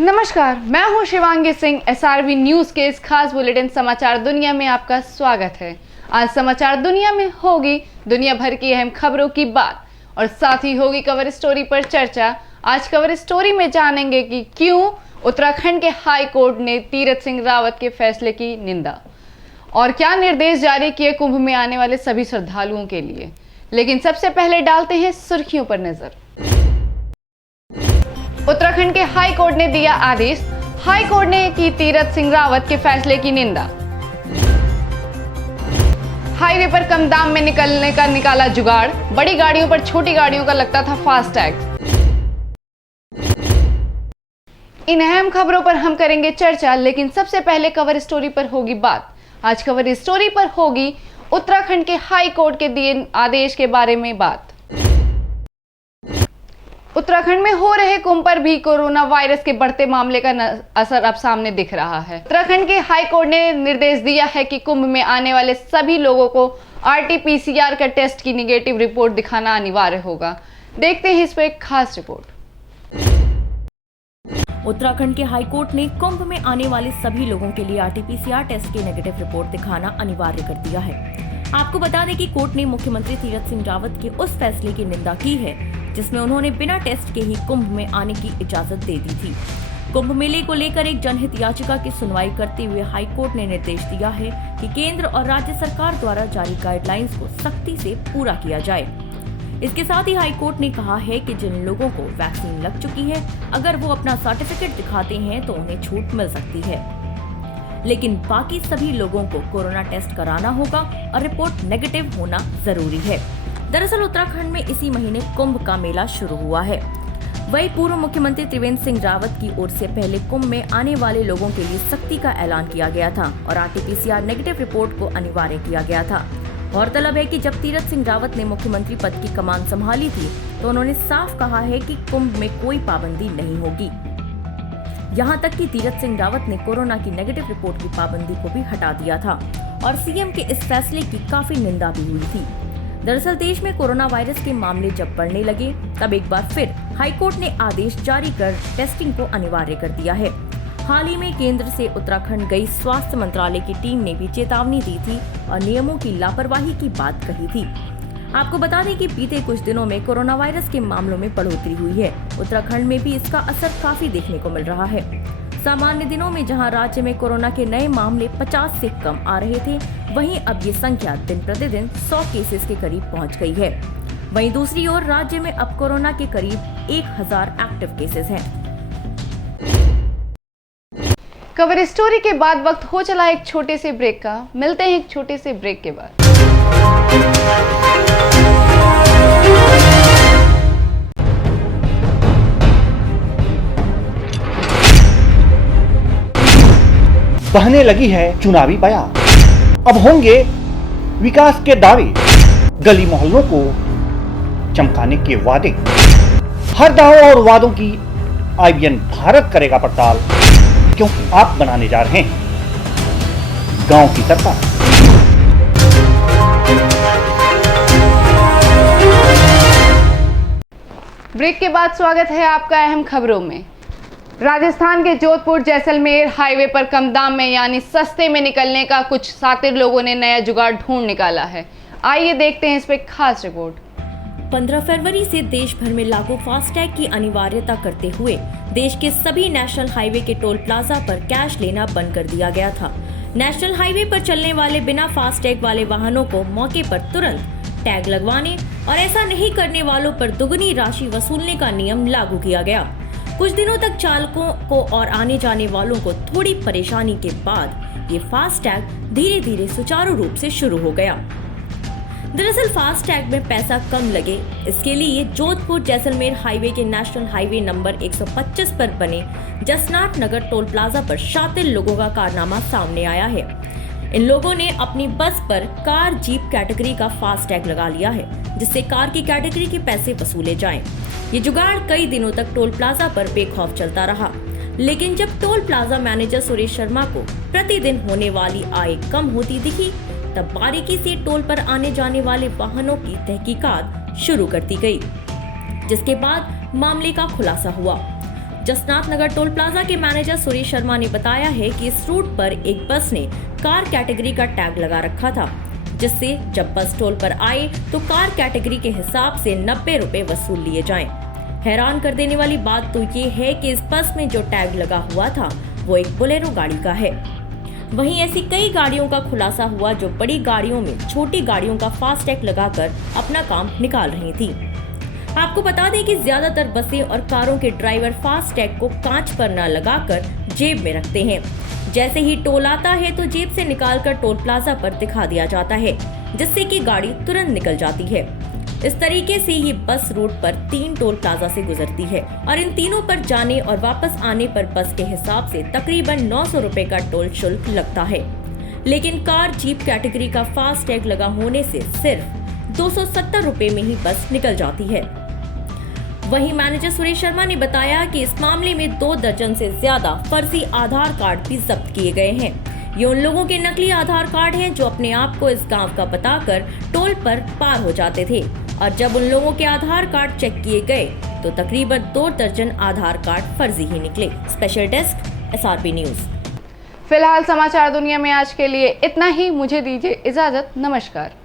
नमस्कार, मैं हूं शिवांगी सिंह। एसआरबी न्यूज के इस खास बुलेटिन समाचार दुनिया में आपका स्वागत है। आज समाचार दुनिया में होगी दुनिया भर की अहम खबरों की बात और साथ ही होगी कवर स्टोरी पर चर्चा। आज कवर स्टोरी में जानेंगे कि क्यों उत्तराखंड के हाई कोर्ट ने तीरथ सिंह रावत के फैसले की निंदा और क्या निर्देश जारी किए कुंभ में आने वाले सभी श्रद्धालुओं के लिए। लेकिन सबसे पहले डालते हैं सुर्खियों पर नजर। उत्तराखंड के हाई कोर्ट ने दिया आदेश। हाई कोर्ट ने की तीरथ सिंह रावत के फैसले की निंदा। हाईवे पर कम दाम में निकलने का निकाला जुगाड़। बड़ी गाड़ियों पर छोटी गाड़ियों का लगता था फास्ट टैग। इन अहम खबरों पर हम करेंगे चर्चा, लेकिन सबसे पहले कवर स्टोरी पर होगी बात। आज कवर स्टोरी पर होगी उत्तराखंड के हाई कोर्ट के दिए आदेश के बारे में बात। उत्तराखंड में हो रहे कुंभ पर भी कोरोना वायरस के बढ़ते मामले का असर अब सामने दिख रहा है। उत्तराखंड के हाई कोर्ट ने निर्देश दिया है कि कुंभ में आने वाले सभी लोगों को RT-PCR का टेस्ट की निगेटिव रिपोर्ट दिखाना अनिवार्य होगा। देखते हैं इस पर एक खास रिपोर्ट। उत्तराखंड के हाई कोर्ट ने कुंभ में आने वाले सभी लोगों के लिए RT-PCR टेस्ट की नेगेटिव रिपोर्ट दिखाना अनिवार्य कर दिया है। आपको बता दें कि कोर्ट ने मुख्यमंत्री तीरथ सिंह रावत के उस फैसले की निंदा की है जिसमें उन्होंने बिना टेस्ट के ही कुंभ में आने की इजाजत दे दी थी। कुंभ मेले को लेकर एक जनहित याचिका की सुनवाई करते हुए हाई कोर्ट ने निर्देश दिया है कि केंद्र और राज्य सरकार द्वारा जारी गाइडलाइंस को सख्ती से पूरा किया जाए। इसके साथ ही हाई कोर्ट ने कहा है कि जिन लोगों को वैक्सीन लग चुकी है, अगर वो अपना सर्टिफिकेट दिखाते हैं तो उन्हें छूट मिल सकती है, लेकिन बाकी सभी लोगों को कोरोना टेस्ट कराना होगा और रिपोर्ट नेगेटिव होना जरूरी है। दरअसल उत्तराखंड में इसी महीने कुंभ का मेला शुरू हुआ है। वही पूर्व मुख्यमंत्री त्रिवेंद्र सिंह रावत की ओर से पहले कुंभ में आने वाले लोगों के लिए सख्ती का ऐलान किया गया था और RT-PCR नेगेटिव रिपोर्ट को अनिवार्य किया गया था। गौरतलब है कि जब तीरथ सिंह रावत ने मुख्यमंत्री पद की कमान संभाली थी तो उन्होंने साफ कहा है कि कुंभ में कोई पाबंदी नहीं होगी। यहाँ तक कि तीरथ सिंह रावत ने कोरोना की नेगेटिव रिपोर्ट की पाबंदी को भी हटा दिया था और सीएम के इस फैसले की काफी निंदा भी हुई थी। दरअसल देश में कोरोना वायरस के मामले जब बढ़ने लगे तब एक बार फिर हाईकोर्ट ने आदेश जारी कर टेस्टिंग को अनिवार्य कर दिया है। हाल ही में केंद्र से उत्तराखंड गई स्वास्थ्य मंत्रालय की टीम ने भी चेतावनी दी थी और नियमों की लापरवाही की बात कही थी। आपको बता दें कि बीते कुछ दिनों में कोरोना वायरस के मामलों में बढ़ोतरी हुई है। उत्तराखंड में भी इसका असर काफी देखने को मिल रहा है। सामान्य दिनों में जहां राज्य में कोरोना के नए मामले 50 से कम आ रहे थे, वहीं अब ये संख्या दिन प्रतिदिन 100 केसेस के करीब पहुंच गई है। वहीं दूसरी ओर राज्य में अब कोरोना के करीब 1000 एक्टिव केसेस हैं। कवर स्टोरी के बाद वक्त हो चला एक छोटे से ब्रेक का। मिलते हैं एक छोटे से ब्रेक के बाद। बहने लगी है चुनावी बयान। अब होंगे विकास के दावे, गली मोहल्लों को चमकाने के वादे। हर दावों और वादों की IBN भारत करेगा पड़ताल, क्योंकि आप बनाने जा रहे हैं गांव की सरकार। ब्रेक के बाद स्वागत है आपका अहम खबरों में। राजस्थान के जोधपुर जैसलमेर हाईवे पर कम दाम में यानी सस्ते में निकलने का कुछ शातिर लोगों ने नया जुगाड़ ढूंढ निकाला है। आइए देखते हैं इस पर खास रिपोर्ट। 15 फरवरी से देश भर में लागू फास्टैग की अनिवार्यता करते हुए देश के सभी नेशनल हाईवे के टोल प्लाजा पर कैश लेना बंद कर दिया गया था। नेशनल हाईवे पर चलने वाले बिना फास्टैग वाले वाहनों को मौके पर तुरंत टैग लगवाने और ऐसा नहीं करने वालों पर दुगनी राशि वसूलने का नियम लागू किया गया। कुछ दिनों तक चालकों को और आने जाने वालों को थोड़ी परेशानी के बाद ये फास्टैग धीरे धीरे सुचारू रूप से शुरू हो गया। दरअसल फास्टैग में पैसा कम लगे, इसके लिए जोधपुर जैसलमेर हाईवे के नेशनल हाईवे नंबर 125 पर बने जसनाट नगर टोल प्लाजा पर शातिर लोगों का कारनामा सामने आया है। इन लोगों ने अपनी बस पर कार जीप कैटेगरी का फास्टैग लगा लिया है, जिससे कार की कैटेगरी के पैसे वसूले जाएं। ये जुगाड़ कई दिनों तक टोल प्लाजा पर बेखौफ चलता रहा, लेकिन जब toll plaza manager Suresh Sharma को प्रतिदिन होने वाली आय कम होती दिखी, तब बारीकी से टोल पर आने जाने वाले वाहनों की तहकीकात शुरू कर दी गई, जिसके बाद मामले का खुलासा हुआ। जसनाथ नगर टोल प्लाजा के मैनेजर सुरेश शर्मा ने बताया है कि इस रूट पर एक बस ने कार कैटेगरी का टैग लगा रखा था, जिससे जब बस टोल पर आए तो कार कैटेगरी के हिसाब से 90 रुपए वसूल लिए जाएं। हैरान कर देने वाली बात तो ये है कि इस बस में जो टैग लगा हुआ था वो एक बोलेरो गाड़ी का है। वहीं ऐसी कई गाड़ियों का खुलासा हुआ जो बड़ी गाड़ियों में छोटी गाड़ियों का फास्टैग लगाकर अपना काम निकाल रही थी। आपको बता दें कि ज्यादातर बसें और कारों के ड्राइवर फास्टैग को कांच पर न लगाकर जेब में रखते हैं। जैसे ही टोल आता है तो जेब से निकालकर टोल प्लाजा पर दिखा दिया जाता है, जिससे कि गाड़ी तुरंत निकल जाती है। इस तरीके से ये बस रूट पर 3 टोल प्लाजा से गुजरती है और इन तीनों पर जाने और वापस आने पर बस के हिसाब से तकरीबन 900 रुपए का टोल शुल्क लगता है। लेकिन कार जीप कैटेगरी का फास्टैग लगा होने से सिर्फ 270 रुपए में ही बस निकल जाती है। वहीं मैनेजर सुरेश शर्मा ने बताया कि इस मामले में 2 दर्जन से ज्यादा फर्जी आधार कार्ड भी जब्त किए गए हैं। ये उन लोगों के नकली आधार कार्ड हैं जो अपने आप को इस गांव का बताकर टोल पर पार हो जाते थे और जब उन लोगों के आधार कार्ड चेक किए गए तो तकरीबन 2 दर्जन आधार कार्ड फर्जी ही निकले। Special desk SRB news. फिलहाल समाचार दुनिया में आज के लिए इतना ही। मुझे दीजिए इजाजत। नमस्कार।